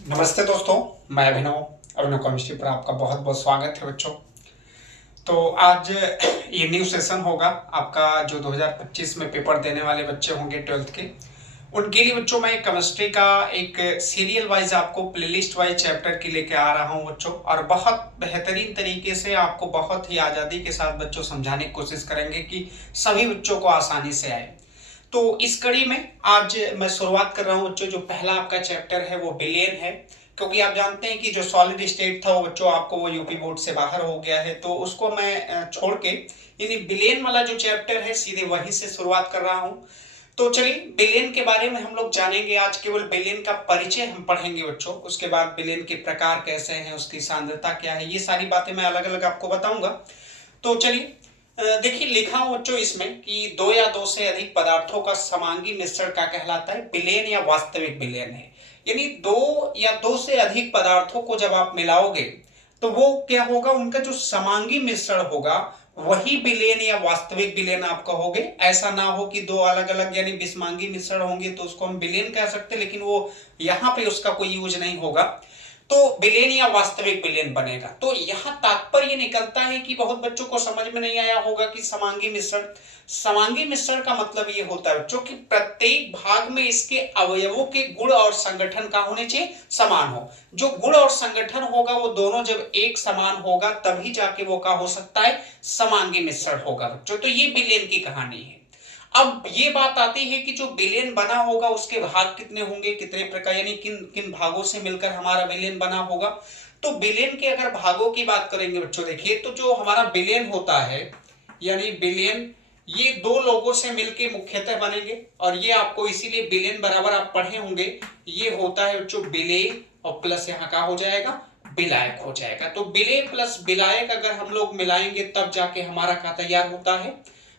नमस्ते दोस्तों, मैं अभिनव केमिस्ट्री पर आपका बहुत बहुत स्वागत है बच्चों। तो आज ये न्यू सेशन होगा आपका, जो 2025 में पेपर देने वाले बच्चे होंगे 12th के, उनके लिए बच्चों मैं केमिस्ट्री का एक सीरियल वाइज आपको प्लेलिस्ट वाइज चैप्टर की लेके आ रहा हूं बच्चों, और बहुत बेहतरीन तरीके से आपको बहुत ही आज़ादी के साथ बच्चों समझाने की कोशिश करेंगे कि सभी बच्चों को आसानी से आए। तो इस कड़ी में आज मैं शुरुआत कर रहा हूं बच्चों। जो पहला आपका चैप्टर है वो बिलियन है, क्योंकि आप जानते हैं कि जो सॉलिड स्टेट था वो बच्चों आपको वो यूपी बोर्ड से बाहर हो गया है, तो उसको मैं छोड़ के यानी बिलियन वाला जो चैप्टर है सीधे वहीं से शुरुआत कर रहा हूं। तो चलिए बिलियन के बारे में हम लोग जानेंगे आज। केवल बिलियन का परिचय हम पढ़ेंगे बच्चों, उसके बाद बिलियन के प्रकार कैसे हैं, उसकी सांद्रता क्या है, ये सारी बातें मैं अलग अलग आपको बताऊंगा। तो चलिए देखिए, लिखा हूं बच्चों इसमें कि दो या दो से अधिक पदार्थों का समांगी मिश्रण क्या कहलाता है, बिलियन या वास्तविक बिलियन है। यानी दो या दो से अधिक पदार्थों को जब आप मिलाओगे तो वो क्या होगा, उनका जो समांगी मिश्रण होगा वही बिलियन या वास्तविक बिलियन आप कहोगे। ऐसा ना हो कि दो अलग अलग यानी विषमांगी मिश्रण होंगे तो उसको हम बिलियन कह सकते, लेकिन वो यहाँ पे उसका कोई यूज नहीं होगा, तो बिलियन या वास्तविक बिलियन बनेगा। तो यहां तात्पर्य निकलता है कि बहुत बच्चों को समझ में नहीं आया होगा कि समांगी मिश्रण, समांगी मिश्रण का मतलब ये होता है बच्चों कि प्रत्येक भाग में इसके अवयवों के गुण और संगठन का होने चाहिए समान हो। जो गुण और संगठन होगा वो दोनों जब एक समान होगा तभी जाके वो क्या हो सकता है, समांगी मिश्रण होगा बच्चों। तो ये बिलियन की कहानी है। अब ये बात आती है कि जो बिलियन बना होगा उसके भाग कितने होंगे, कितने प्रकार, यानी किन किन भागों से मिलकर हमारा बिलियन बना होगा। तो बिलियन के अगर भागों की बात करेंगे बच्चों, देखिए तो जो हमारा बिलियन होता है यानी बिलियन, ये दो लोगों से मिलकर मुख्यतः बनेंगे, और ये आपको इसीलिए बिलियन बराबर आप पढ़े होंगे, ये होता है बच्चों बिलेय और प्लस यहाँ का हो जाएगा विलायक हो जाएगा। तो बिलेय प्लस विलायक अगर हम लोग मिलाएंगे तब जाके हमारा क्या तैयार होता है,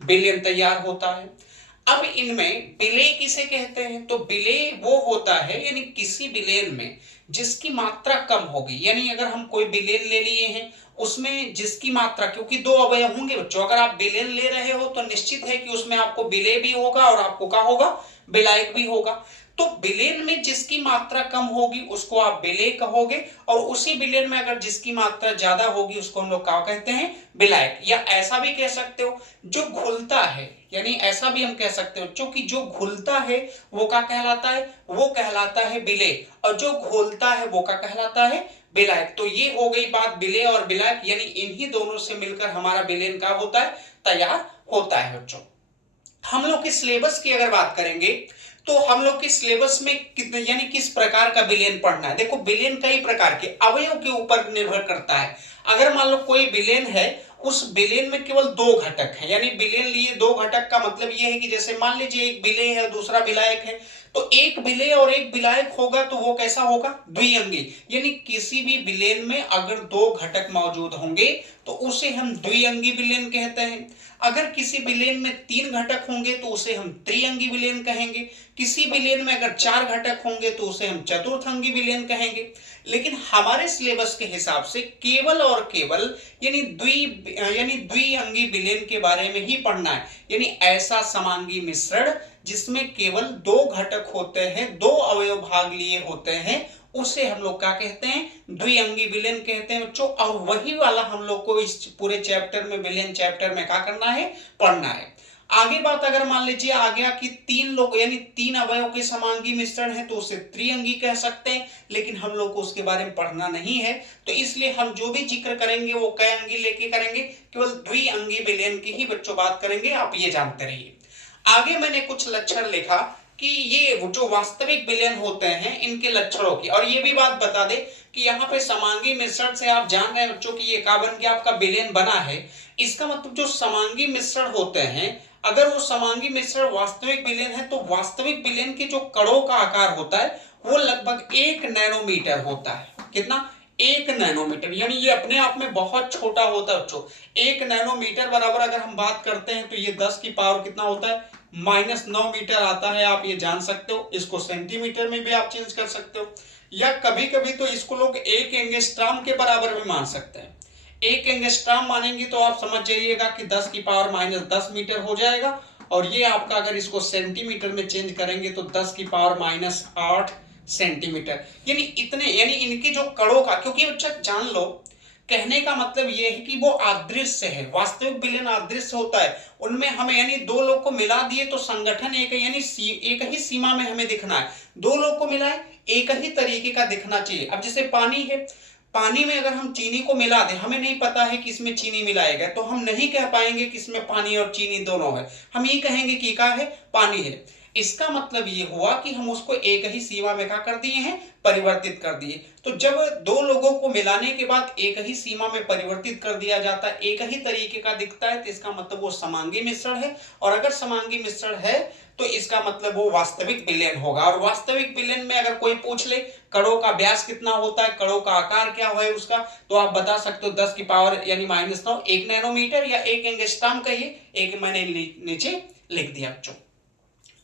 बिलियन तैयार होता है। अब इनमें विलेय किसे कहते हैं, तो विलेय वो होता है यानी किसी विलेयन में जिसकी मात्रा कम होगी। यानी अगर हम कोई विलेयन ले लिए हैं उसमें जिसकी मात्रा, क्योंकि दो अवयव होंगे बच्चों, अगर आप विलेयन ले रहे हो तो निश्चित है कि उसमें आपको विलेय भी होगा और आपको क्या होगा, विलायक भी होगा। तो विलेयन में जिसकी मात्रा कम होगी उसको आप विलेय कहोगे, और उसी विलेयन में अगर जिसकी मात्रा ज्यादा होगी उसको हम लोग क्या कहते हैं, विलायक। या ऐसा भी कह सकते हो जो घुलता है, यानी ऐसा भी हम कह सकते हो क्योंकि जो घुलता है वो क्या कहलाता है, वो कहलाता है विलेय, और जो घोलता है वो क्या कहलाता है, विलायक। तो ये हो गई बात विलेय और विलायक, यानी इन्हीं दोनों से मिलकर हमारा विलेयन क्या होता है, तैयार होता है बच्चों। हम लोग के सिलेबस की अगर बात करेंगे तो हम लोग के सिलेबस में कितने यानी किस प्रकार का विलेयन पढ़ना है। देखो विलेयन कई प्रकार के अवयव के ऊपर निर्भर करता है। अगर मान लो कोई विलेयन है, उस विलेयन में केवल दो घटक हैं, यानी विलेयन लिए दो घटक का मतलब यह है कि जैसे मान लीजिए एक विलेय है दूसरा विलायक है, तो एक विलेय और एक विलायक होगा तो वो कैसा होगा, द्विअंगी। यानी किसी भी विलेयन में अगर दो घटक मौजूद होंगे तो उसे हम द्विअंगी विलेयन कहते हैं। अगर किसी विलेयन में तीन घटक होंगे तो उसे हम त्रिअंगी विलेयन कहेंगे। किसी विलेयन में अगर चार घटक होंगे तो उसे हम चतुर्थंगी विलेयन कहेंगे। लेकिन हमारे सिलेबस के हिसाब से केवल और केवल यानी द्विअंगी विलेयन के बारे में ही पढ़ना है। यानी ऐसा समांगी मिश्रण जिसमें केवल दो घटक होते हैं, दो अवयव भाग लिए होते हैं, उसे हम लोग क्या कहते हैं, द्विअंगी विलेयन कहते हैं बच्चों। और वही वाला हम लोग को इस पूरे चैप्टर में, विलेयन चैप्टर में क्या करना है, पढ़ना है। आगे बात अगर मान लीजिए आ गया कि तीन लोग यानी तीन अवयव के समांगी मिश्रण है तो उसे त्रिअंगी कह सकते हैं, लेकिन हम लोग को उसके बारे में पढ़ना नहीं है, तो इसलिए हम जो भी जिक्र करेंगे वो कई अंगी लेके करेंगे, केवल द्विअंगी विलेयन की ही बच्चों बात करेंगे, आप ये जानते रहिए। आगे मैंने कुछ लक्षण लिखा कि ये जो वास्तविक विलेयन होते हैं इनके लक्षणों की, और ये भी बात बता दे कि यहाँ पे समांगी मिश्रण से आप जान रहे हैं बच्चों कि ये क्या बन गया, आपका विलेयन बना है। इसका मतलब जो समांगी मिश्रण होते हैं, अगर वो समांगी मिश्रण वास्तविक विलेयन है तो वास्तविक विलेयन के जो कणों का आकार होता है वो लगभग 1 नैनोमीटर होता है। कितना, 1 नैनोमीटर, यानी ये अपने आप में बहुत छोटा होता है बच्चों। 1 नैनोमीटर बराबर अगर हम बात करते हैं तो ये 10 की पावर कितना होता है, -9 मीटर आता है। आप ये जान सकते हो, इसको सेंटीमीटर में भी आप चेंज कर सकते हो, या कभी कभी तो इसको लोग 1 एंगस्ट्रॉम के बराबर भी मान सकते हैं। 1 एंगस्ट्रॉम मानेंगे तो आप समझ जाइएगा कि 10 की पावर -10 मीटर हो जाएगा, और ये आपका अगर इसको सेंटीमीटर में चेंज करेंगे तो 10 की पावर -8 सेंटीमीटर, यानी इतने, यानी इनके जो कणों का, क्योंकि बच्चा जान लो कहने का मतलब ये है कि वो अदृश्य है, वास्तविक विलेन अदृश्य होता है, उनमें हमें यानी दो लोग को मिला दिए तो संगठन एक है, यानी एक ही सीमा में हमें दिखना है, दो लोग को मिलाए एक ही तरीके का दिखना चाहिए। अब जैसे पानी है, पानी में अगर हम चीनी को मिला दें, हमें नहीं पता है कि इसमें चीनी मिलाएगा, तो हम नहीं कह पाएंगे कि इसमें पानी और चीनी दोनों है, हम ये कहेंगे कि क्या है, पानी है। इसका मतलब ये हुआ कि हम उसको एक ही सीमा में क्या कर दिए हैं, परिवर्तित कर दिए। तो जब दो लोगों को मिलाने के बाद एक ही सीमा में परिवर्तित कर दिया जाता है, एक ही तरीके का दिखता है, तो इसका मतलब वो समांगी मिश्रण है, और अगर समांगी मिश्रण है तो इसका मतलब वो वास्तविक विलेन होगा। और वास्तविक विलेन में अगर कोई पूछ ले कणों का व्यास कितना होता है, कणों का आकार क्या है उसका, तो आप बता सकते हो 10 की पावर यानी -9 1 नैनोमीटर या 1 एंगस्ट्रॉम कहिए, एक मैंने नीचे लिख दिया बच्चों।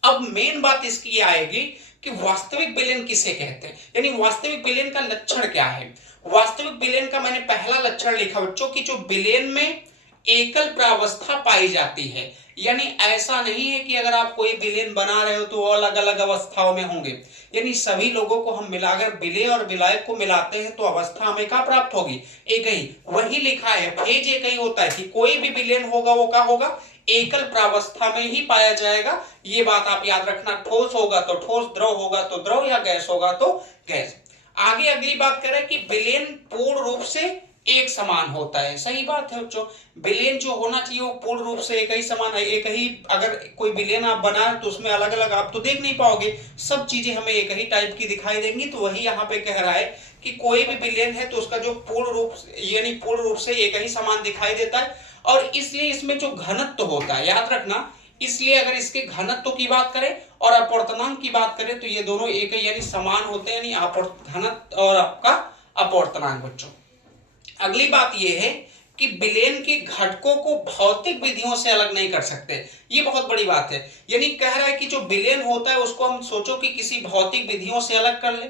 अब मेन बात इसकी आएगी कि वास्तविक विलेन किसे कहते हैं, यानी वास्तविक विलेन का लक्षण क्या है। वास्तविक विलेन का मैंने पहला लक्षण लिखा बच्चों कि जो विलेन में एकल प्रावस्था पाई जाती है, यानी ऐसा नहीं है कि अगर आप कोई विलेन बना रहे हो तो अलग अलग अवस्थाओं में होंगे, यानी सभी लोगों को हम मिलाकर विलेय और विलायक को मिलाते हैं तो अवस्था हमें क्या प्राप्त होगी, एक ही। वही लिखा है फेज एक ही होता है कि कोई भी विलेन होगा वो क्या होगा, एकल प्रावस्था में ही पाया जाएगा। ये बात आप याद रखना, ठोस होगा तो ठोस, द्रव होगा तो द्रव, या गैस होगा तो गैस। आगे अगली बात करें कि विलेन पूर्ण रूप से एक समान होता है, सही बात है बच्चों, विलेन जो होना चाहिए वो पूर्ण रूप से एक ही समान है, एक ही। अगर कोई विलेन आप बनाए तो उसमें अलग अलग आप तो देख नहीं पाओगे, सब चीजें हमें एक ही टाइप की दिखाई देंगी। तो वही यहाँ पे कह रहा है कि कोई भी विलेन है तो उसका जो पूर्ण रूप यानी पूर्ण रूप से एक ही समान दिखाई देता है, और इसलिए इसमें जो घनत्व होता है याद रखना, इसलिए अगर इसके घनत्व की बात करें और अपवर्तनांक की बात करें तो ये दोनों एक ही यानी समान होते हैं, यानी घनत्व और आपका अपवर्तनांक बच्चों। अगली बात यह है कि विलेन के घटकों को भौतिक विधियों से अलग नहीं कर सकते, ये बहुत बड़ी बात है। यानी कह रहा है कि जो विलेन होता है उसको हम सोचो कि किसी भौतिक विधियों से अलग कर ले,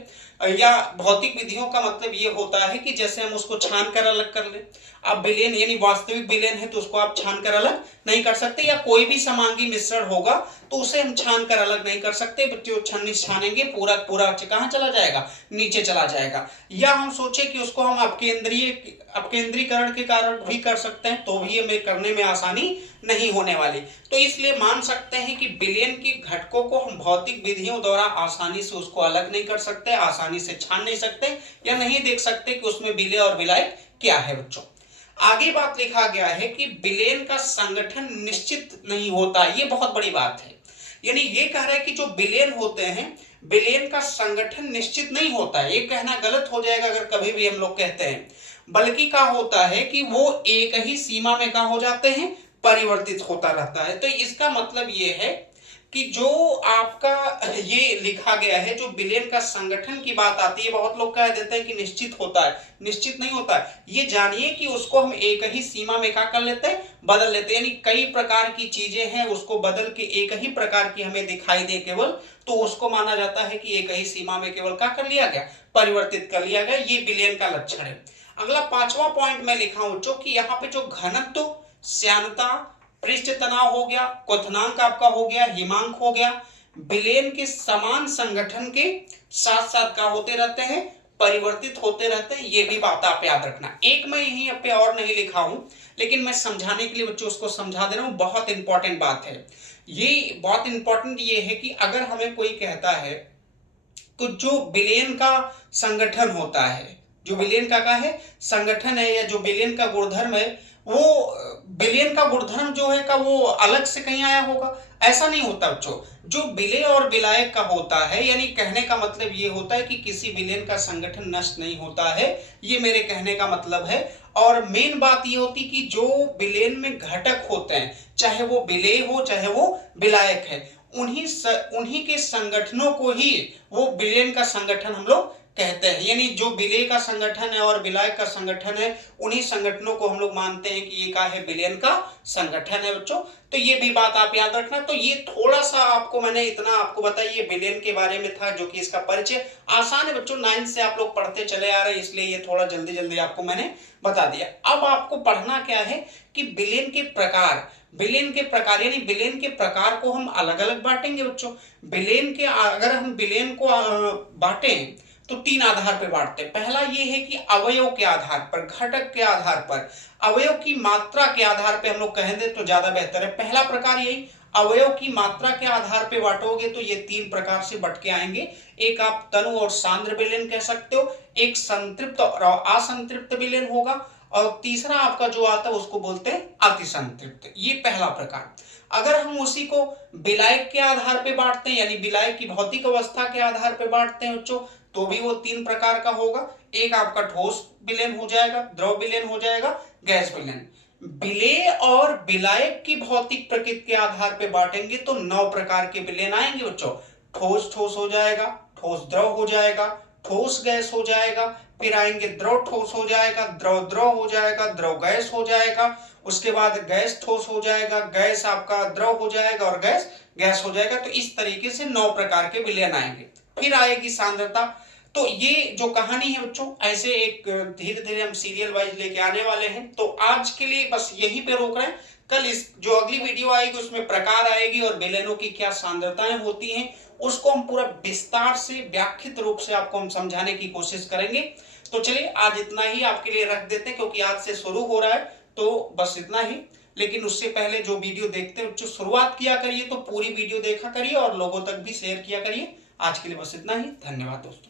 या भौतिक विधियों का मतलब ये होता है कि जैसे हम उसको छान कर अलग कर ले। अब विलेन यानी वास्तविक विलेन है तो उसको आप छान कर अलग नहीं कर सकते, या कोई भी समांगी मिश्रण होगा तो उसे हम छान कर अलग नहीं कर सकते, बच्चों छानेंगे पूरा पूरा कहां चला जाएगा, नीचे चला जाएगा। या हम सोचे कि उसको हम अपकेंद्रीकरण के कारण भी कर सकते हैं तो भी हमें करने में आसानी नहीं होने वाली। तो इसलिए मान सकते हैं कि विलेन के घटकों को हम भौतिक विधियों द्वारा आसानी से उसको अलग नहीं कर सकते, आसानी से छान नहीं सकते, या नहीं देख सकते कि उसमें विलेय और विलायक क्या है बच्चों। आगे बात लिखा गया है कि विलेन का संगठन निश्चित नहीं होता, ये बहुत बड़ी बात है। यानी ये कह रहा है कि जो विलेन होते हैं, विलेन का संगठन निश्चित नहीं होता है, ये कहना गलत हो जाएगा अगर कभी भी हम लोग कहते हैं, बल्कि क्या होता है कि वो एक ही सीमा में क्या हो जाते हैं, परिवर्तित होता रहता है। तो इसका मतलब ये है कि जो आपका ये लिखा गया है, जो विलेन का संगठन की बात आती है, बहुत लोग कह देते हैं कि निश्चित होता है, निश्चित नहीं होता है। ये जानिए कि उसको हम एक ही सीमा में क्या कर लेते हैं, बदल लेते हैं, यानी कई प्रकार की चीजें हैं उसको बदल के एक ही प्रकार की हमें दिखाई दे केवल, तो उसको माना जाता है कि एक ही सीमा में केवल क्या कर लिया गया, परिवर्तित कर लिया गया। ये विलेन का लक्षण है। अगला 5वां पॉइंट मैं लिखा हूं जो कि यहाँ पे जो घनत्व, श्यानता, पृष्ठ तनाव हो गया, क्वथनांक आपका हो गया, हिमांक हो गया, विलेन के समान संगठन के साथ साथ क्या होते रहते हैं, परिवर्तित होते रहते हैं। ये भी बात आप याद रखना। एक मैं यहीं पे और नहीं लिखा हूं, लेकिन मैं समझाने के लिए बच्चों उसको समझा दे रहा हूं, बहुत इंपॉर्टेंट बात है ये। बहुत इंपॉर्टेंट ये है कि अगर हमें कोई कहता है तो जो विलेन का संगठन होता है, जो विलेन का है संगठन है, या जो विलेन का गुणधर्म है, वो विलेन का गुणधर्म जो है का वो अलग से कहीं आया होगा, ऐसा नहीं होता बच्चों। जो विलेय और विलायक का होता है, यानी कहने का मतलब ये होता है कि किसी विलेन का संगठन नष्ट नहीं होता है, ये मेरे कहने का मतलब है। और मेन बात ये होती कि जो विलेन में घटक होते हैं, चाहे वो विलेय हो चाहे वो विलायक है, उन्हीं के संगठनों को ही वो विलेन का संगठन हम लोग कहते हैं। यानी जो विलेय का संगठन है और विलायक का संगठन है, उन्हीं संगठनों को हम लोग मानते हैं कि ये क्या है, विलयन का संगठन है बच्चों। तो ये भी बात आप याद रखना। तो ये थोड़ा सा आपको मैंने इतना आपको बताया, ये विलयन के बारे में था, जो कि इसका परिचय आसान है बच्चों, 9th से आप लोग पढ़ते चले आ रहे हैं, इसलिए ये थोड़ा जल्दी जल्दी आपको मैंने बता दिया। अब आपको पढ़ना क्या है कि विलयन के प्रकार, विलयन के प्रकार यानी विलयन के प्रकार को हम अलग अलग बांटेंगे बच्चों। विलयन के अगर हम विलयन को बांटें तो 3 आधार पर बांटते हैं। पहला ये है कि अवयव के आधार पर, घटक के आधार पर, अवयव की मात्रा के आधार पर हम लोग कहेंगे तो ज्यादा बेहतर है। पहला प्रकार यही, अवयव की मात्रा के आधार पे बांटोगे तो ये 3 प्रकार से बट के आएंगे। एक आप तनु और सांद्र विलयन कह सकते हो, एक संतृप्त और असंतृप्त विलयन होगा, और तीसरा आपका जो आता है उसको बोलते हैं अतिसंतृप्त। ये पहला प्रकार। अगर हम उसी को विलायक के आधार पे बांटते हैं, यानी विलायक की भौतिक अवस्था के आधार पे बांटते हैं बच्चों, तो भी वो 3 प्रकार का होगा। एक आपका ठोस विलयन हो जाएगा, द्रव विलयन हो जाएगा, गैस विलयन। विलेय और विलायक की भौतिक प्रकृति के आधार पे बांटेंगे तो 9 प्रकार के विलयन आएंगे बच्चों। ठोस ठोस हो जाएगा, ठोस द्रव हो जाएगा, ठोस गैस हो जाएगा, फिर आएंगे द्रव ठोस हो जाएगा, द्रव द्रव हो जाएगा, द्रव गैस हो जाएगा, उसके बाद गैस ठोस हो जाएगा, गैस आपका द्रव हो जाएगा, और गैस गैस हो जाएगा। तो इस तरीके से 9 प्रकार के विलयन आएंगे। फिर आएगी सांद्रता। तो ये जो कहानी है बच्चों, ऐसे एक धीरे धीरे हम सीरियल वाइज लेके आने वाले हैं। तो आज के लिए बस यहीं पे रोक रहे हैं। कल इस जो अगली वीडियो आएगी उसमें प्रकार आएगी और विलयनों की क्या सांद्रताएं होती हैं, उसको हम पूरा विस्तार से व्याख्यित रूप से आपको हम समझाने की कोशिश करेंगे। तो चलिए आज इतना ही आपके लिए रख देते हैं, क्योंकि आज से शुरू हो रहा है, तो बस इतना ही। लेकिन उससे पहले जो वीडियो देखते हैं, जो शुरुआत किया करिए, तो पूरी वीडियो देखा करिए और लोगों तक भी शेयर किया करिए। आज के लिए बस इतना ही। धन्यवाद दोस्तों।